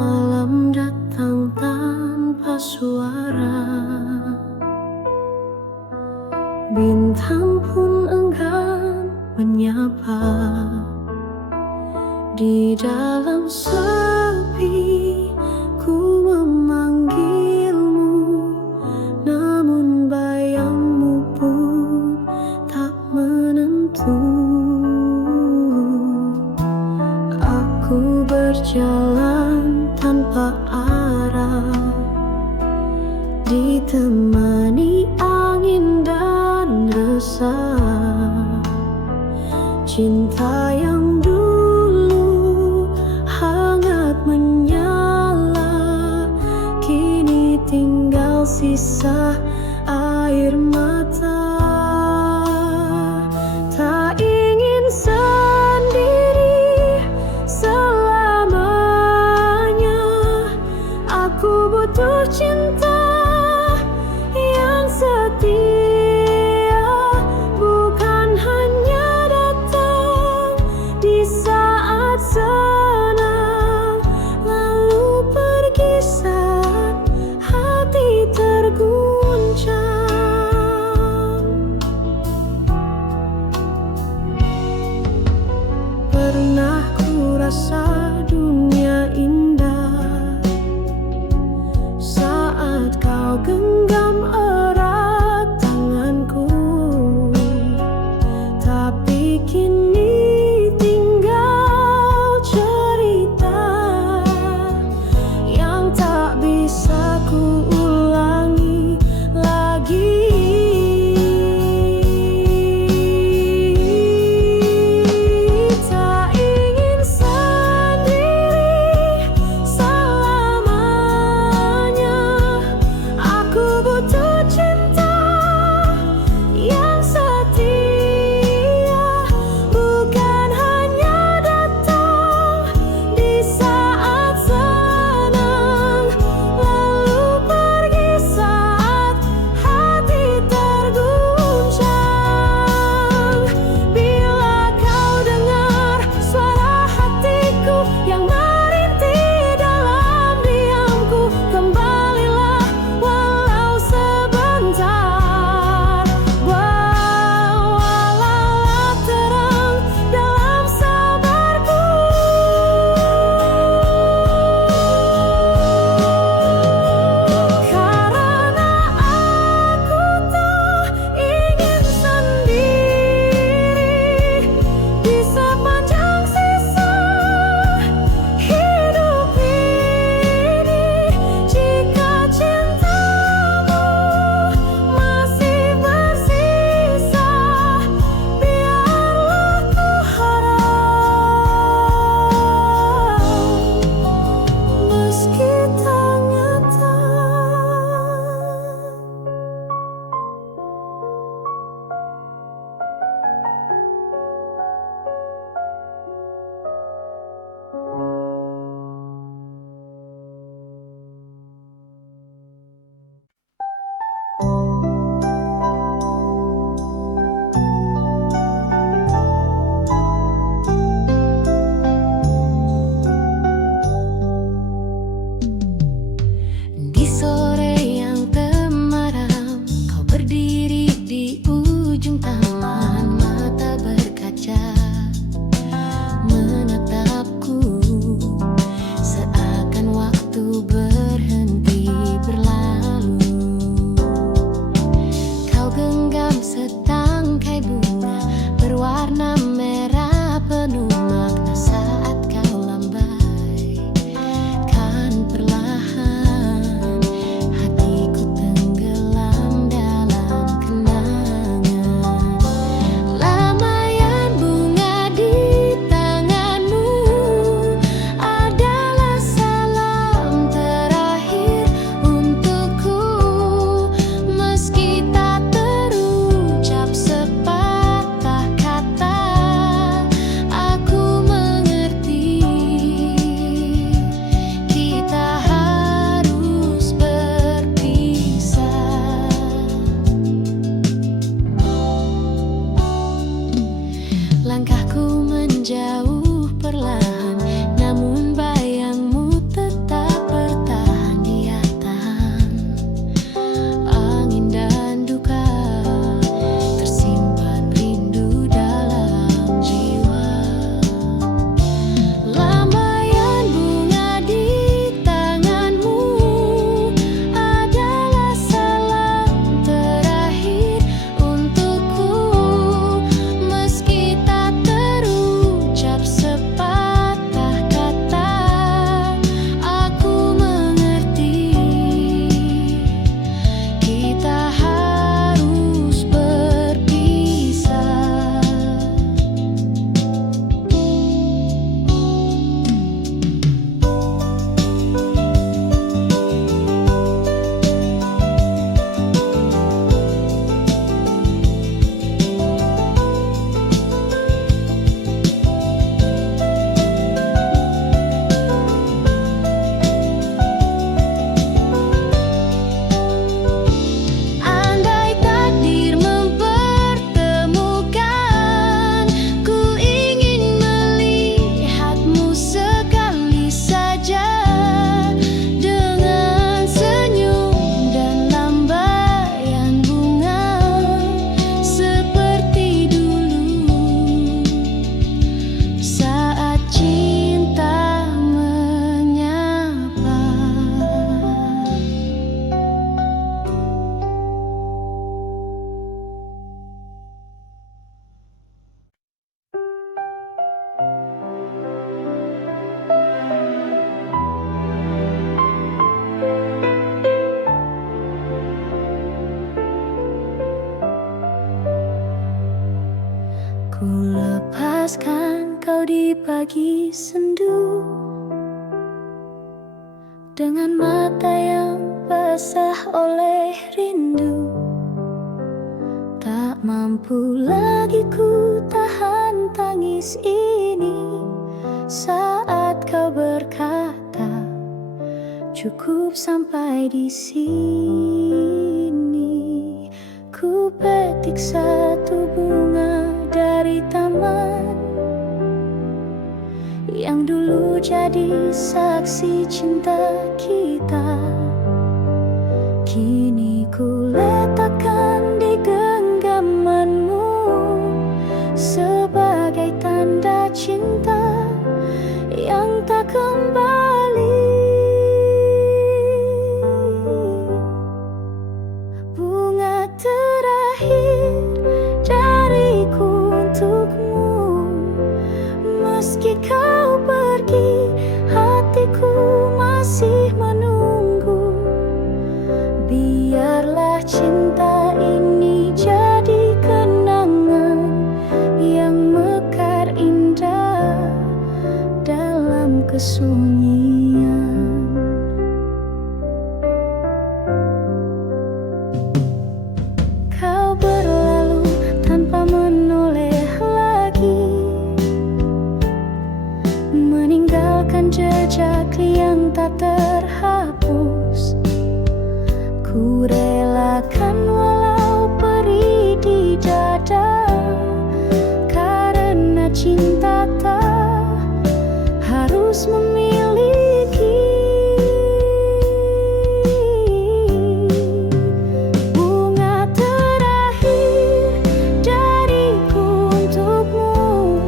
malam datang tanpa suara, bintang pun enggan menyapa. Di dalam sepi ku memanggilmu, namun bayangmu pun tak menentu. Aku berjalan tanpa arah, ditemani angin dan resah. Cinta yang dulu hangat menyala, kini tinggal sisa air mata. Tak ingin sendiri selamanya, aku butuh cinta yang setia, bukan hanya datang di saat senang, lalu pergi saat hati terguncang. Pernah ku rasa dunia indah saat di pagi sendu, dengan mata yang basah oleh rindu. Tak mampu lagi ku tahan tangis ini saat kau berkata, cukup sampai di sini. Ku petik satu bunga dari taman yang dulu jadi saksi cinta kita. Kini ku letakkan di genggamanmu sebagai tanda cinta yang tak kembali. Bunga terakhir dariku untukmu, meski kau pergi, hatiku masih menunggu. Biarlah cinta ini jadi kenangan yang mekar indah dalam kesunyian. Kau berlalu tanpa menoleh lagi, meninggalkan jejak yang tak terhapus. Ku relakan walau perih di dada, karena cinta tak harus memiliki. Bunga terakhir dariku untukmu,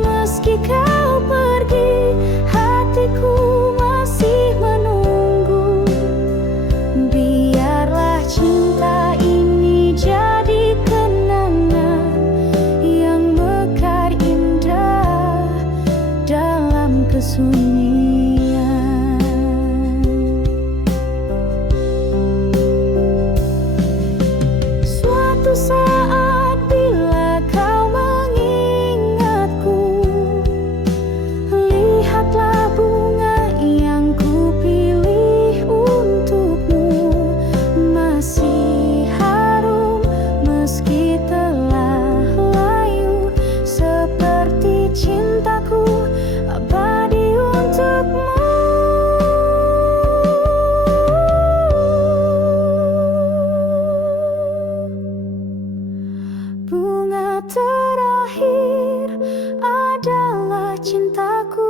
meski kau pergi, hatiku masih menunggu. Biarlah cinta ini jadi kenangan yang mekar indah dalam kesunyian. Suatu saat bila kau mengingatku, lihatlah bunga yang ku pilih untukmu. Masih harum meski telah layu, seperti cintaku abadi untukmu. Bunga terakhir adalah cintaku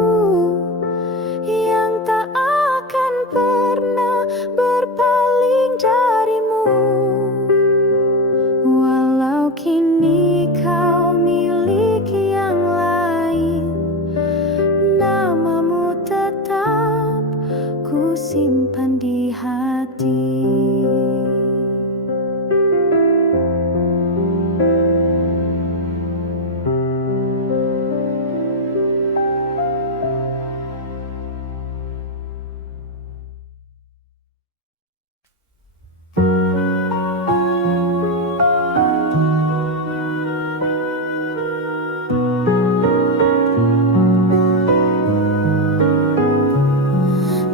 yang tak akan pernah berpaling darimu. Walau kini kau miliki yang lain, namamu tetap ku simpan di hati.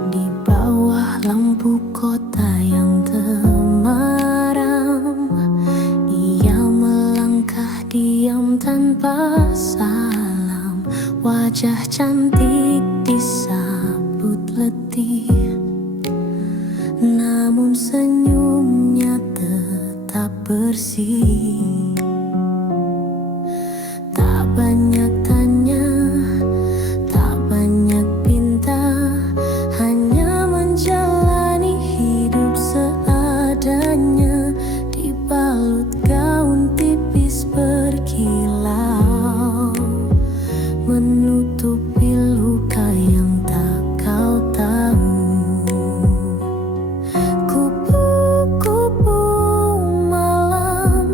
Di bawah lampu kota yang temaram, ia melangkah diam tanpa salam. Wajah cantik disambut letih, namun senyumnya tetap bersih. Tak banyak tanya, tak banyak pinta, hanya menjalani hidup seadanya. Dibalut gaun tipis berkilau, menutupi luka yang tak kau tahu. Kupu-kupu malam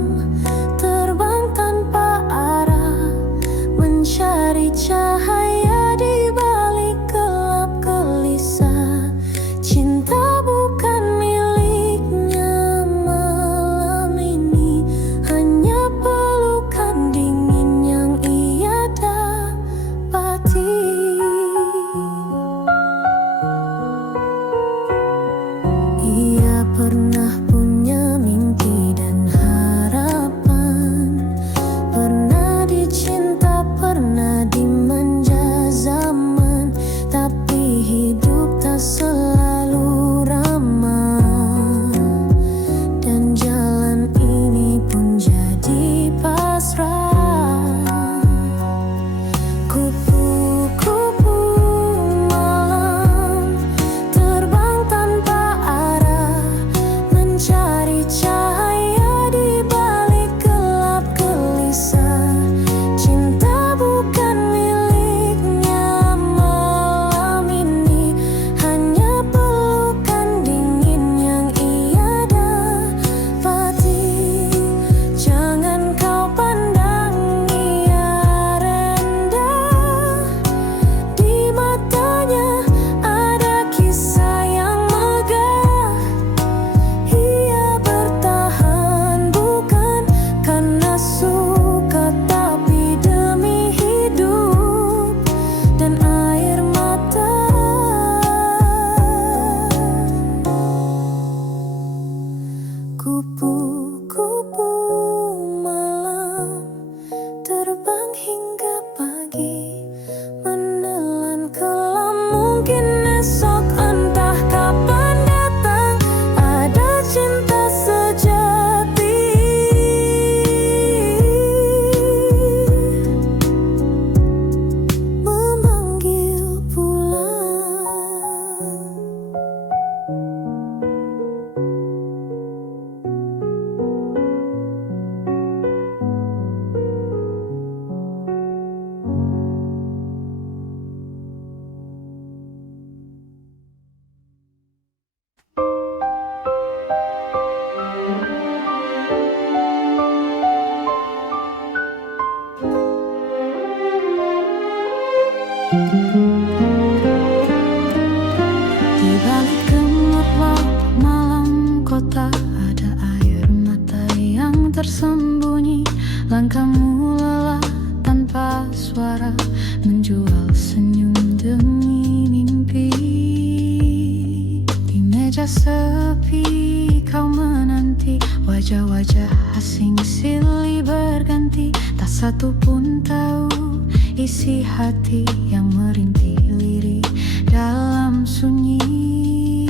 Ketika sepi kau menanti, wajah-wajah asing silih berganti. Tak satu pun tahu isi hati yang merintih lirik dalam sunyi.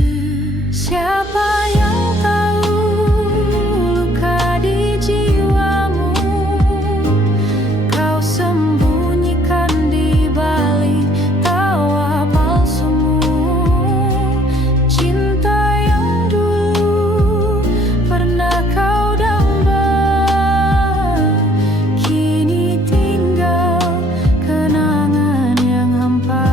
Siapa yang tahu luka di jiwamu kau sembunyikan di balik tawa palsumu. Cinta yang dulu pernah kau damba, kini tinggal kenangan yang hampa.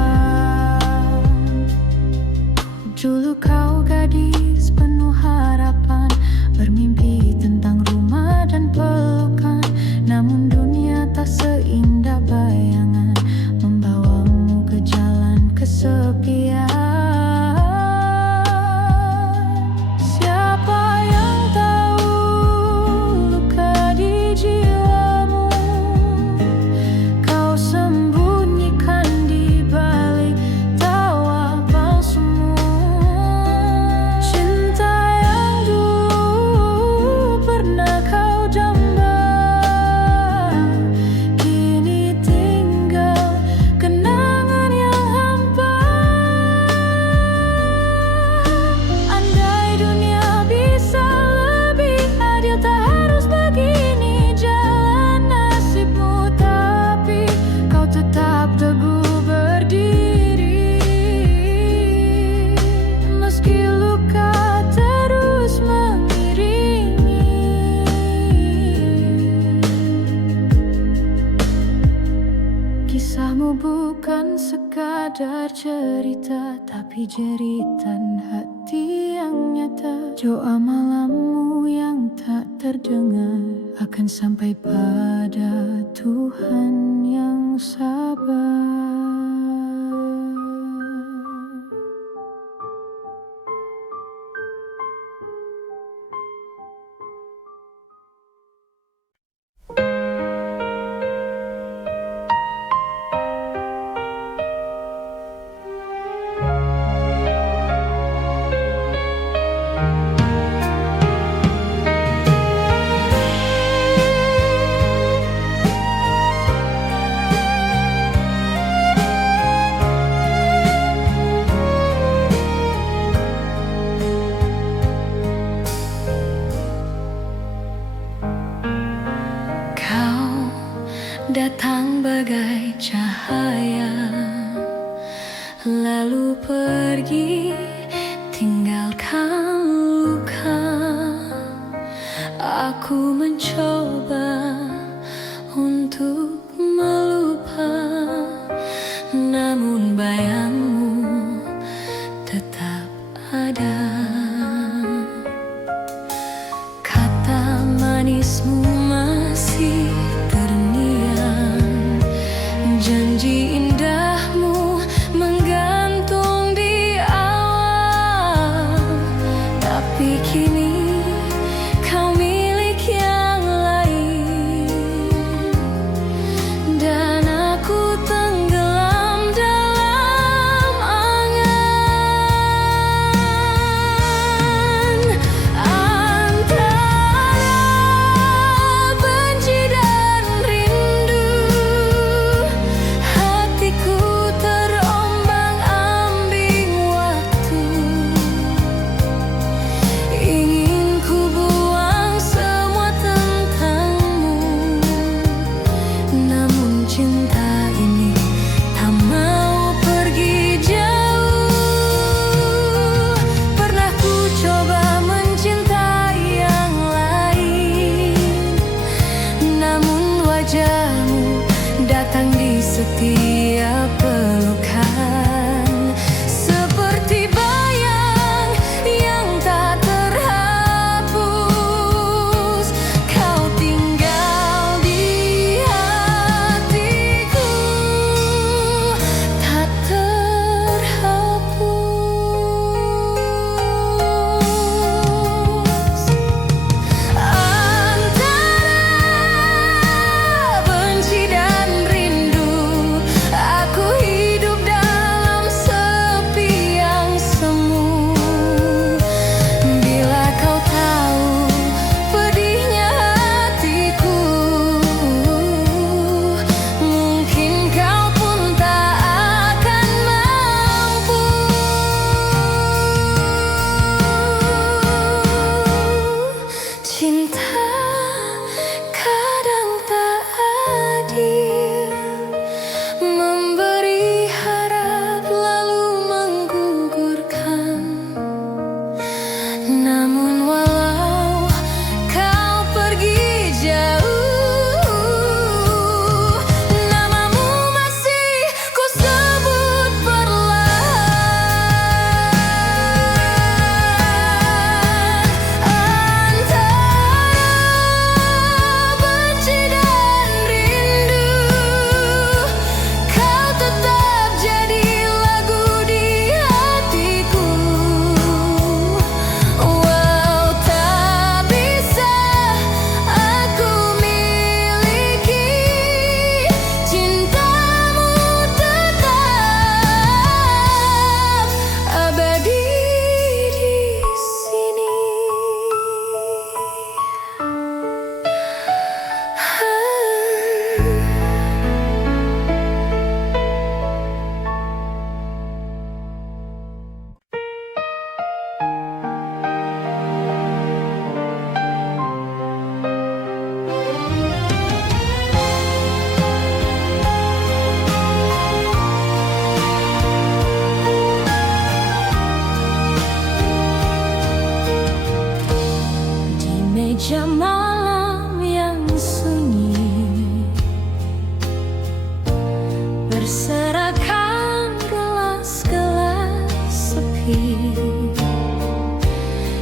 Dulu kau gadis penuh harapan, bermimpi tentang rumah dan pelukan. Namun dunia tak seindah bayangan, membawamu ke jalan kesepian. Siapa yang tahu luka di jiwamu kau sembunyikan di balik tawa palsumu. Cinta yang dulu pernah kau damba, kini tinggal kenangan yang hampa. Andai dunia bisa lebih adil, tak harus begini jalan nasibmu. Tapi kau tetap teguh berdiri, meski luka terus mengiringi. Kisahmu bukan sekadar cerita, tapi jeritan hati yang nyata. Doa malammu yang tak terdengar akan sampai pada Tuhan yang sabar. Kau datang bagai cahaya, lalu pergi tinggalkan luka. Aku mencoba untuk melupa, namun bayangmu tetap ada. Kata manismu masih terngiang, janji indahmu menggantung di awal. Tapi kini kau milik yang lain, dan aku tenggelam dalam angan.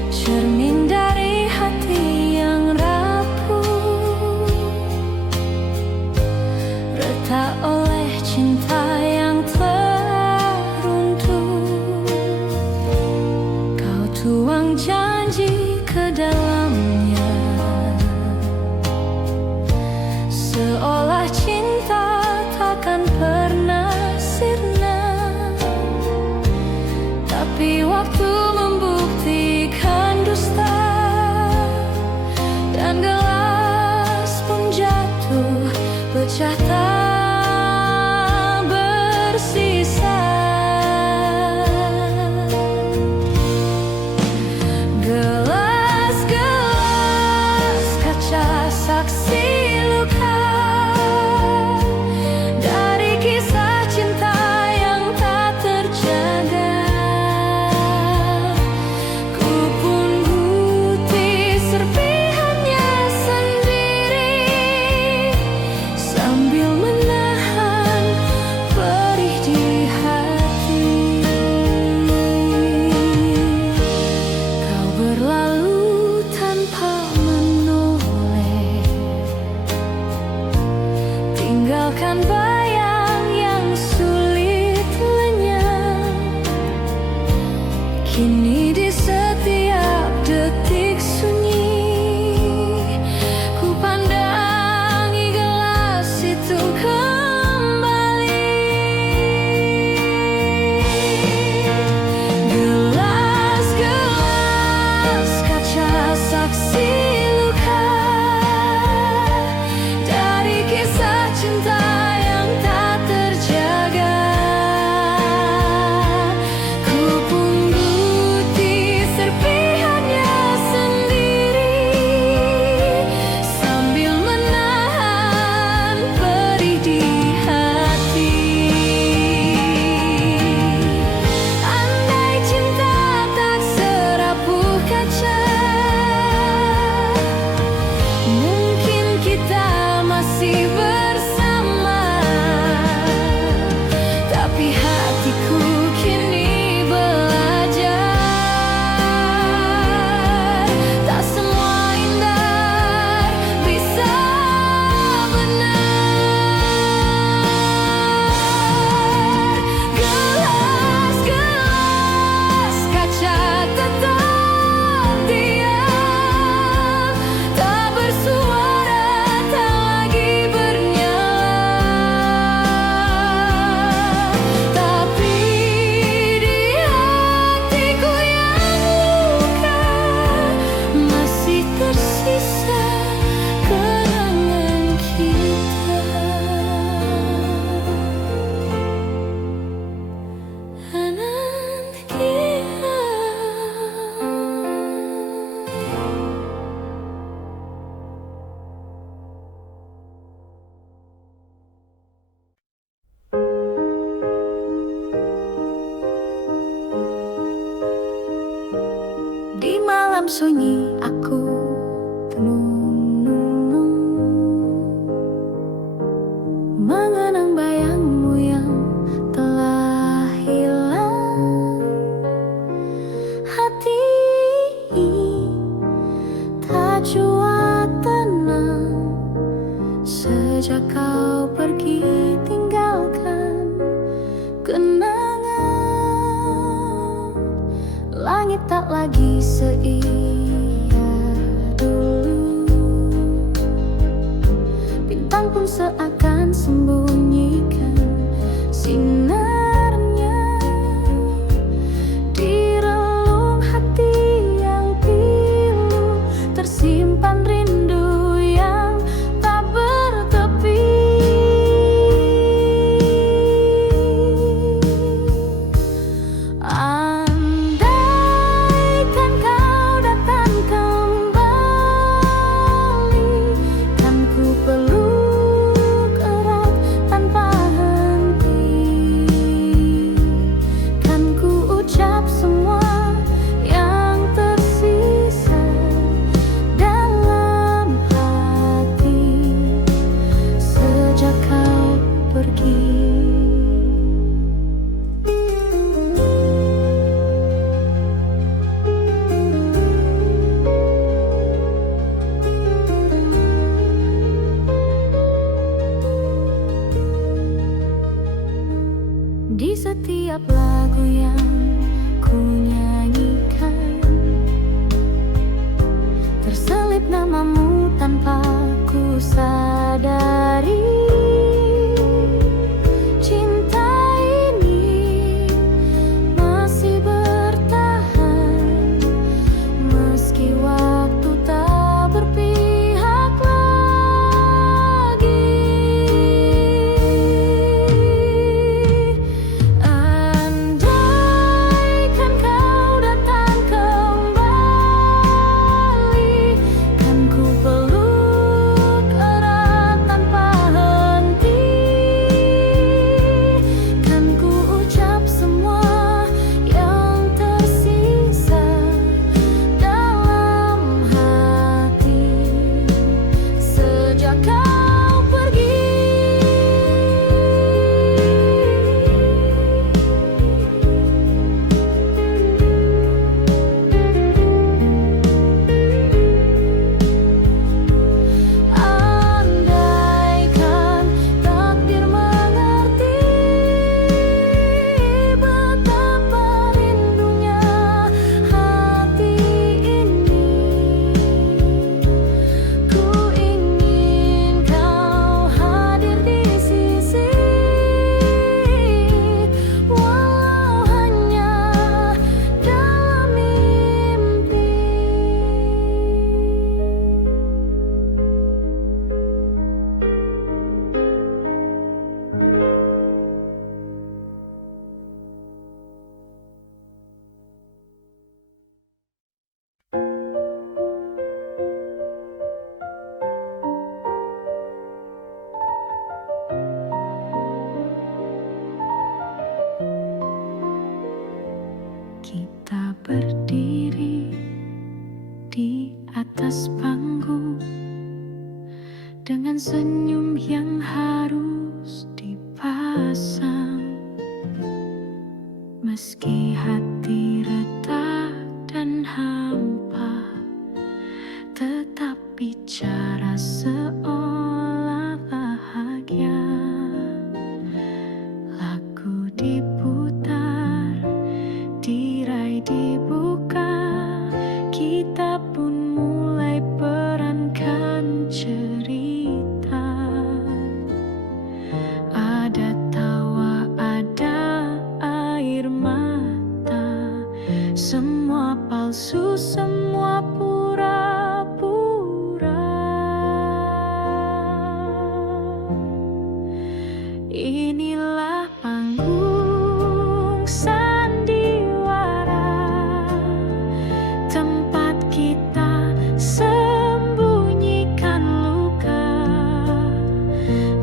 cermin dari hati yang rapuh, retak oleh cinta yang telah runtuh. Kau tuang janji ke dalamnya, seolah cinta takkan pernah sirna. Tapi waktu membuktikan dusta, dan gelas pun jatuh pecah tak bersisa. Gelas-gelas kaca saksi luka dari kisah cinta yang tak terjaga. Ku pun putih serpihannya sendiri, sambil menahan perih di hati. Kau berlalu tanpa menoleh, tinggalkan bayang yang sulit lenyap. Kini di setiap detik sunyi, ku pandangi gelas itu kembali. Gelas-gelas kaca saksi luka dari kisah cinta yang tak terjaga. Ku pun putih serpihannya sendiri, sambil menahan perih di hati. Andai cinta tak serapuh kaca, mungkin kita masih bersama. Tapi hatiku kini belajar, tak semua indah bisa benar. Gelas-gelas kaca tetap diam, tak bersuara, tak lagi bernyala. Tapi di hatiku yang luka masih tersisa kenangan kita. Di malam sunyi aku tenung-nung, mengenang bayangmu yang telah hilang. Hati tak jua tenang sejak kau pergi tinggalkan kenangan. Langit tak lagi seindah dulu, bintang pun seakan sembunyikan sinarnya di relung hati yang pilu. Tersimpan rindu yang tak bertepi. Andaikan kau datang kembali, kan ku peluk erat berdiri di atas panggung dengan senyum yang harus dipasang. Meski hati retak dan hampa, tetap bicara seolah bahagia. Lagu diputar, tirai dibuka, kita pun mulai perankan cerita. Ada tawa, ada air mata, semua palsu, semua pura-pura. Inilah panggung sandiwara, tempat kita sembunyikan luka.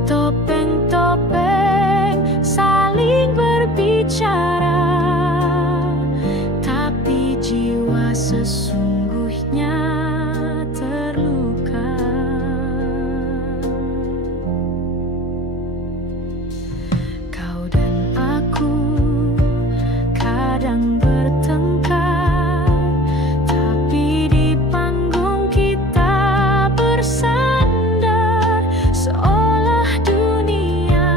Topeng-topeng saling berbicara, tapi jiwa sesungguhnya terluka. Kau dan aku kadang bertengkar, tapi di panggung kita bersandar, seolah dunia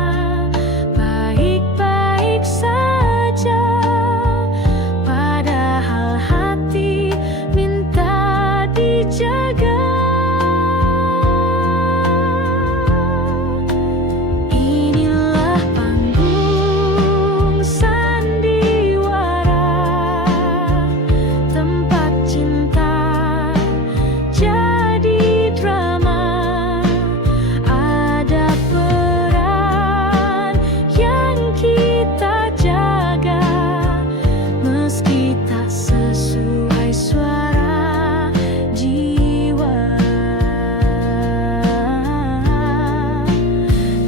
baik-baik saja, padahal hati minta dijaga. Inilah panggung sandiwara, tempat cinta jadi drama. Ada peran yang kita jaga, meski tak sesuai suara jiwa.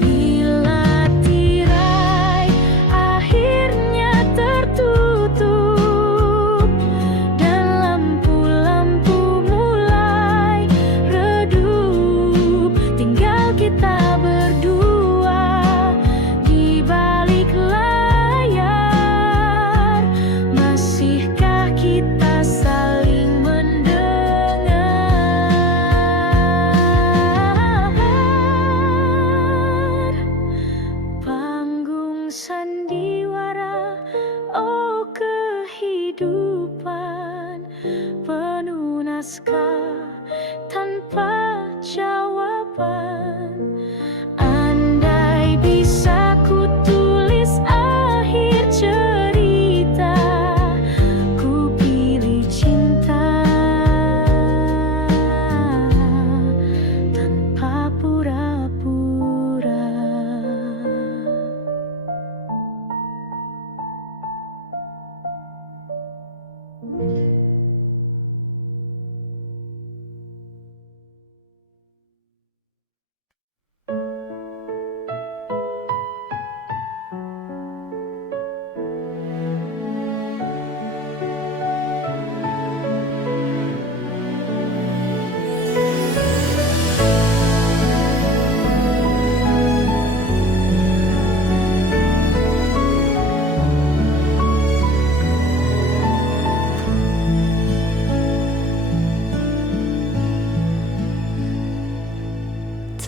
Bila tirai akhirnya tertutup dan lampu-lampu mulai redup, tinggal kita berdua di balik layar. Masihkah kita saling mendengar? Panggung sandiwara, oh kehidupan penuh naskah tanpa jawaban. Andai bisa ku tulis akhir cerita, ku pilih cinta tanpa pura-pura.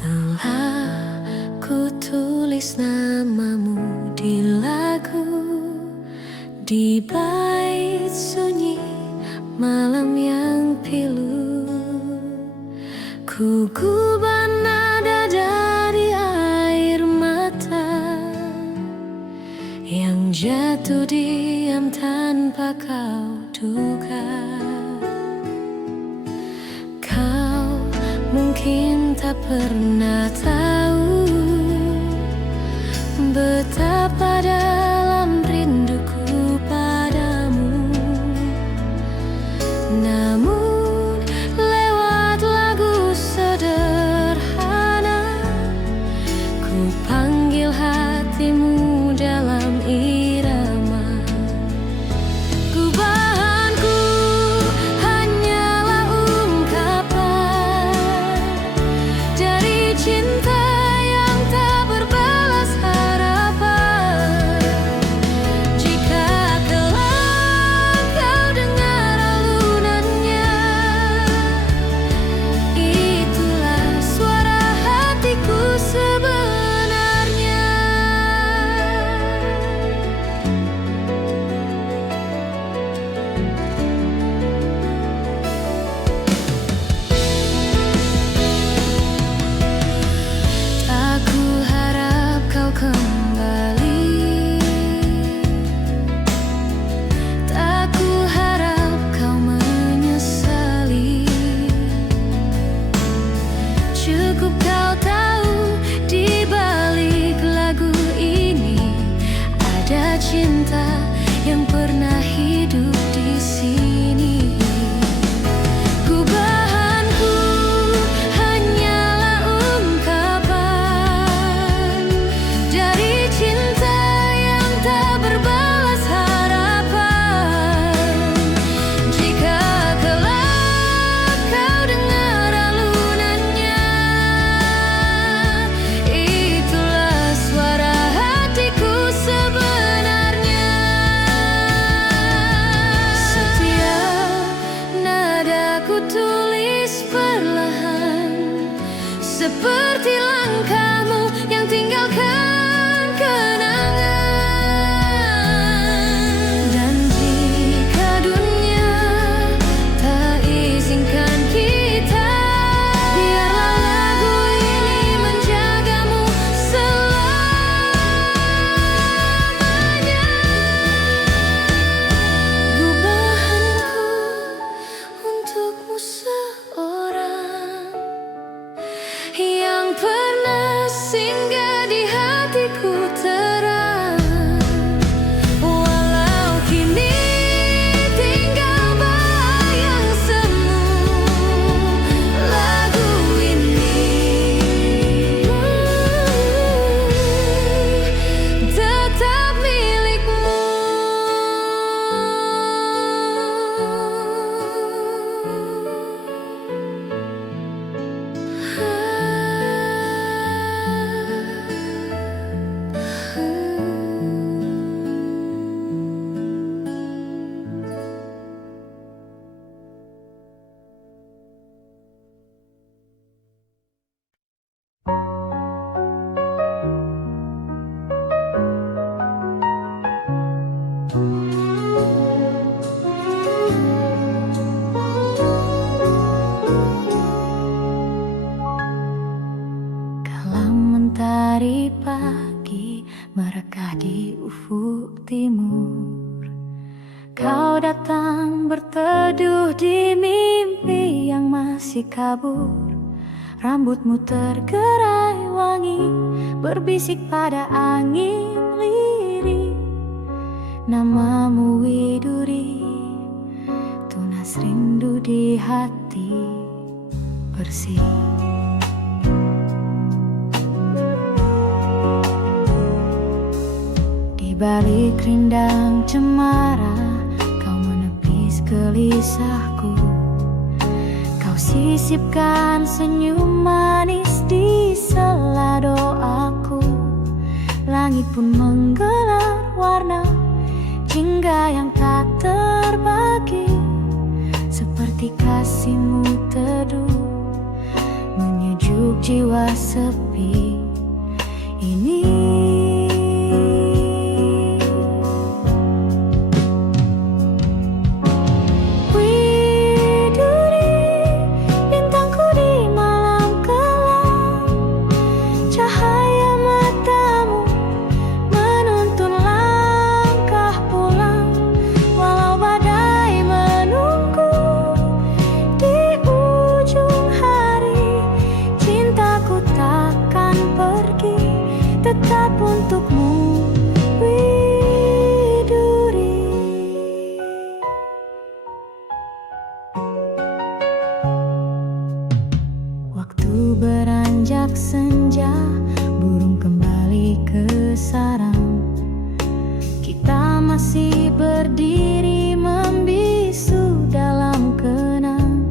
Telah ku tulis namamu di lagu, di bait sunyi malam yang pilu. Ku gubah nada dari air mata yang jatuh diam tanpa kau duga. Kau mungkin tak pernah tahu betapa dalam rinduku padamu. Namun lewat lagu sederhana, ku panggil hatimu dalam irama. Ku bahan seperti langkahmu yang tinggalkan kenangan. Dan jika dunia tak izinkan kita, biarlah lagu ini menjagamu selamanya. Gubahanku untukmu seorang yang pernah singgah di hatiku terang. Walau kini tinggal bayang semu, lagu ini tetap milikmu. Kala mentari pagi merekah di ufuk timur, kau datang berteduh di mimpi yang masih kabur. Rambutmu tergerai wangi, berbisik pada angin lirih. Namamu Widuri, tunas rindu di hati bersih. Di balik rindang cemara, kau menepis gelisahku. Kau sisipkan senyum manis di sela doaku. Langit pun menggelar warna jingga yang tak terbagi, seperti kasihmu teduh menyejuk jiwa sepi ini. Tetap untukmu, Widuri. Waktu beranjak senja, burung kembali ke sarang. Kita masih berdiri membisu dalam kenang.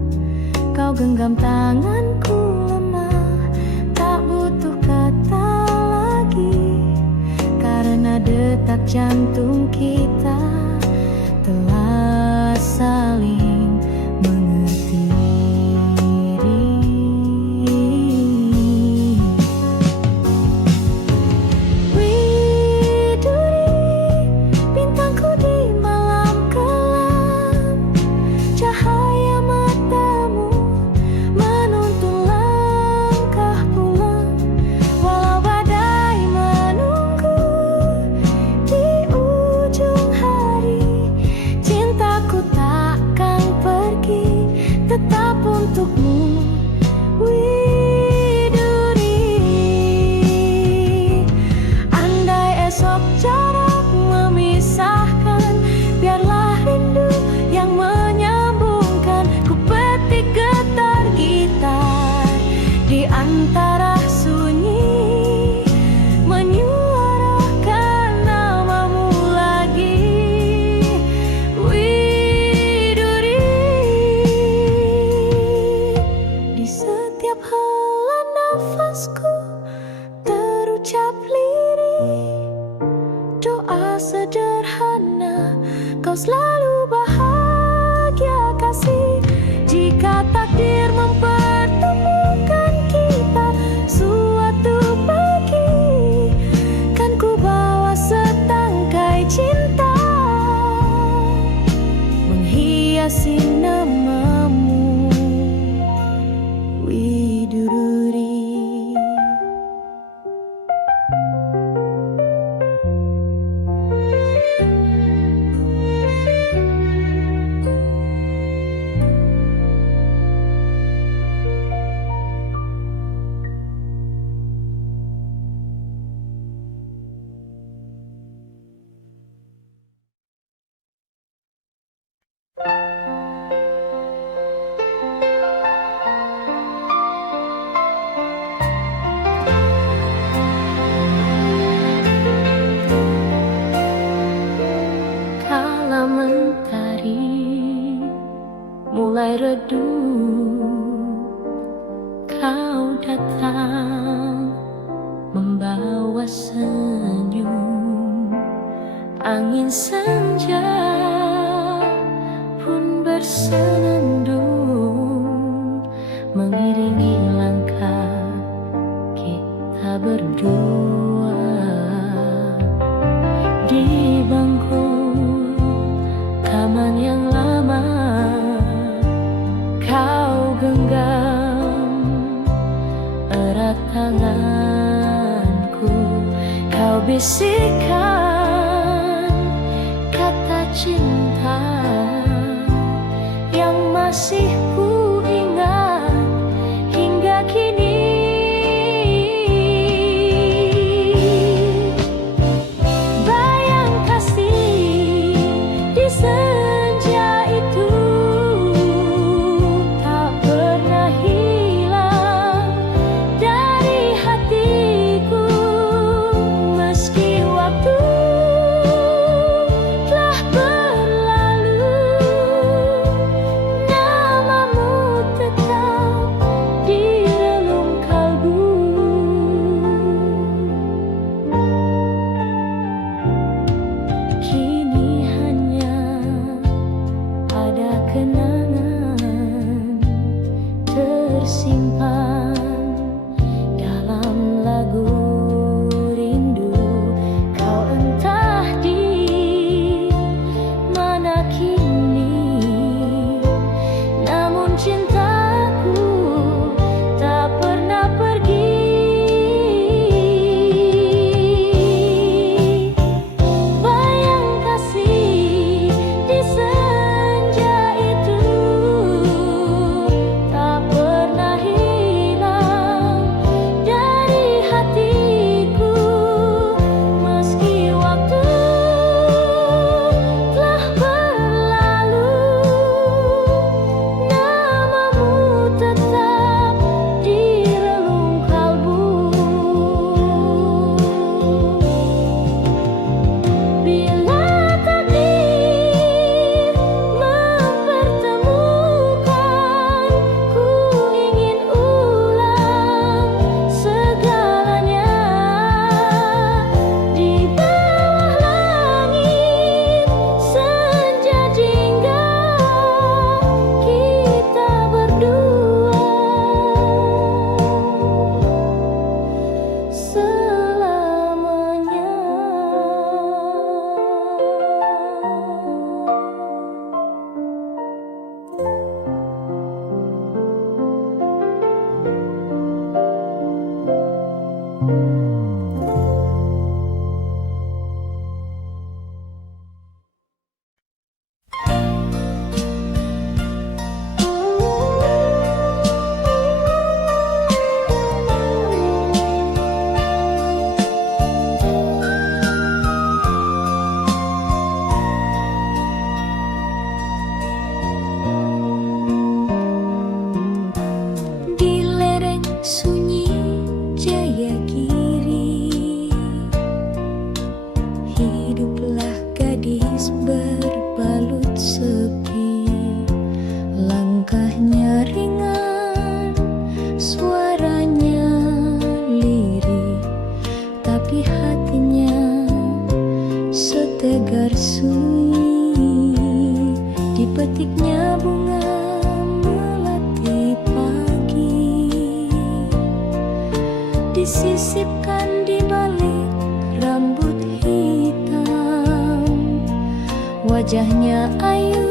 Kau genggam tanganku lemah, tak butuh kata, karena detak jantung kita telah saling mengerti. Widuri, bintangku di malam kelam, cahaya matamu menuntun langkah pulang. Walau badai menunggu di ujung hiasi namamu, Widururi. Kala mentari mulai redup, kau datang membawa senyum. Angin senja pun bersenandung, mengiringi langkah kita berdua. Di bangku taman yang lama, kau genggam erat tanganku. Kau bisikkan kata cinta yang masih ku ingat hingga kini. Bayang kasih di senja itu tak pernah hilang dari hatiku, meski waktu telah berlalu. Namamu tetap di relung kalbu. Kini hanya ada kenangan tersimpan dalam lagu rindu. Kau entah di mana kini, namun cintaku tak pernah pergi. Bayang kasih di senja itu tak pernah hilang dari hatiku, meski waktu telah berlalu. Namamu tetap di relung kalbu. Bila takdir mempertemukan, ku ingin ulang segalanya. Di bawah langit senja jingga, kita berdua selamanya. Di lereng sunyi Jayagiri, hiduplah gadis berbalut sepi. Langkahnya ringan, suaranya lirih, tapi hatinya setegar sunyi. Dipetiknya bunga melati pagi, disisipkan di balik rambut hitam. Wajahnya ayu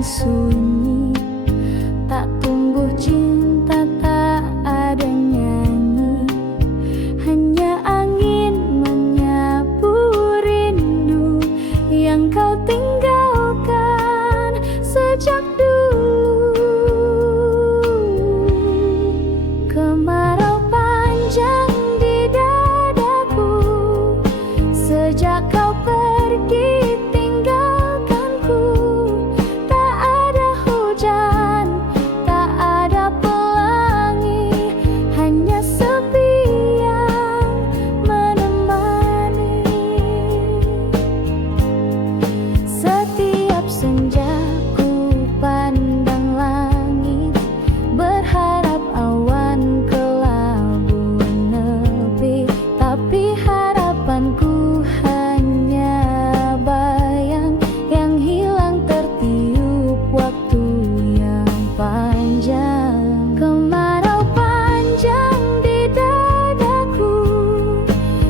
yang sunyi, tak tumbuh cinta, tak ada nyanyi, hanya angin menyapu rindu yang kau tinggalkan sejak dulu. Kemarau panjang di dadaku sejak kau pergi tinggalkanku. Tak ada hujan, tak ada pelangi, hanya sepi yang menemani. Setiap senja ku pandang langit, berharap awan kelabu menepi, tapi harapanku hanya bayang yang hilang tertiup waktu yang panjang. Kemarau panjang di dadaku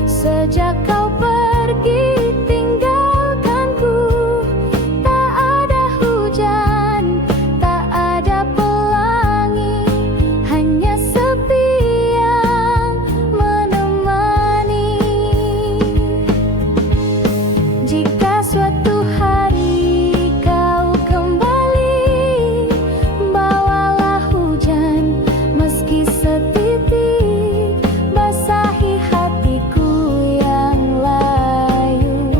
sejak kau pergi tinggalkanku. Tak ada hujan, tak ada pelangi, hanya sepi yang menemani. Jika suatu hari kau kembali, bawalah hujan meski setitik, basahi hatiku yang layu,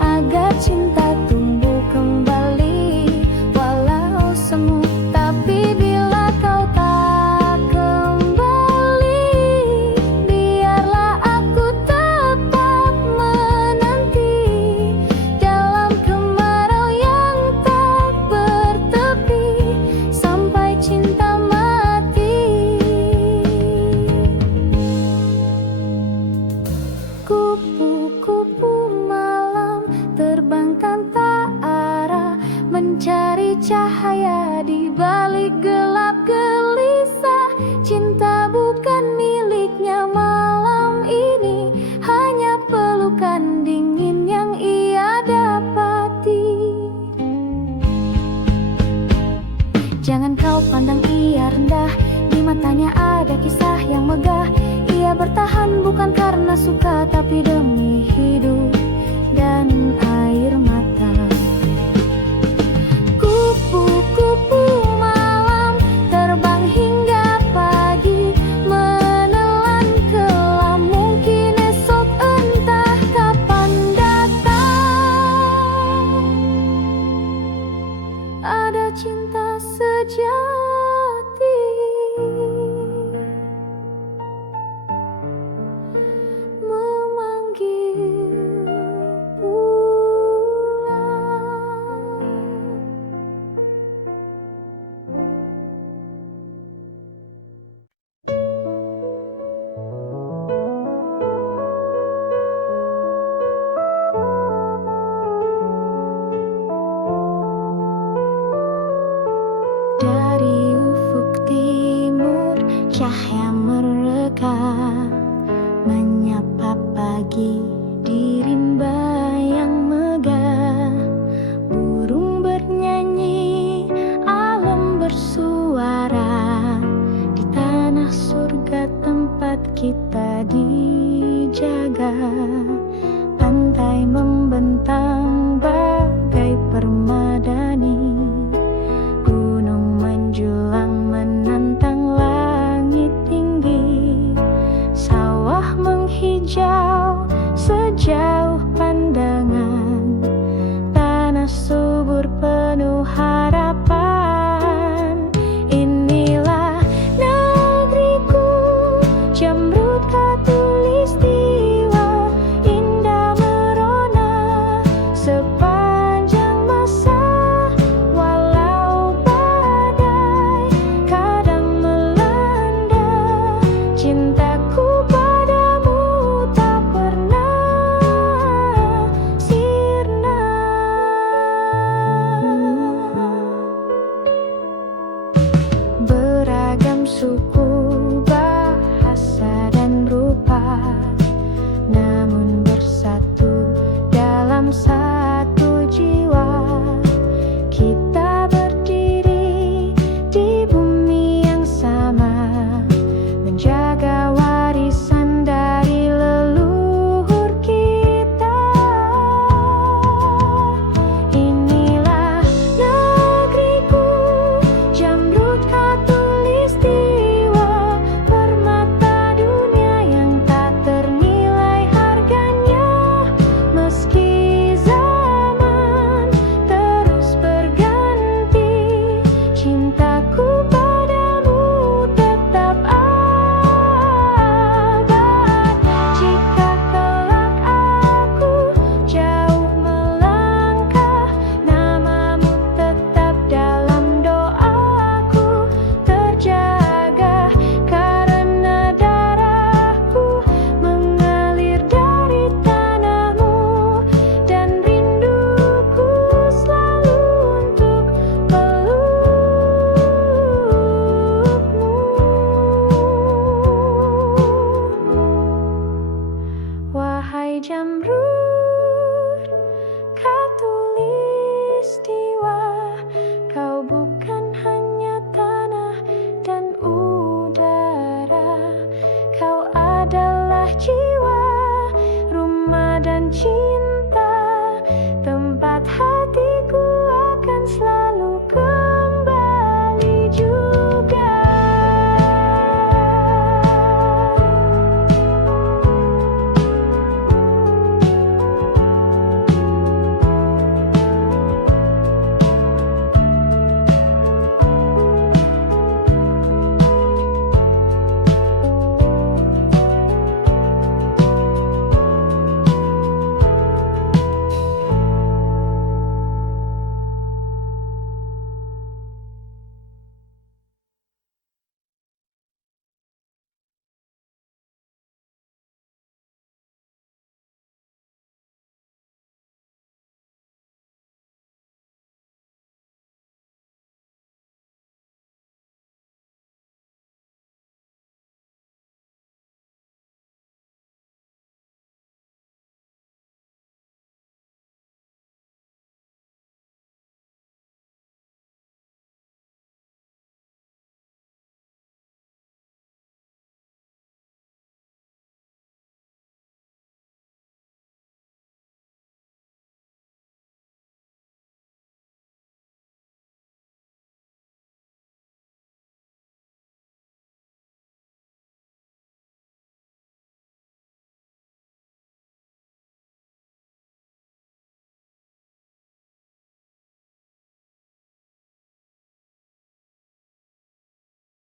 agar cinta tumbuh kembali walau semu. Tapi bila kau tak kembali, biarlah aku tetap menanti dalam kemarau yang tak bertepi sampai cinta mati. Kupu-kupu malam terbang tanpa arah, mencari cahaya di balik gelap gelisah. Cinta bukan miliknya malam ini, hanya pelukan dingin yang ia dapati. Jangan kau pandang ia rendah, di matanya ada kisah yang megah. Ia bertahan bukan karena suka, tapi demi hidup dan air mata. Kupu-kupu malam terbang hingga pagi, menelan kelam, mungkin esok entah kapan datang. Ada cinta sejati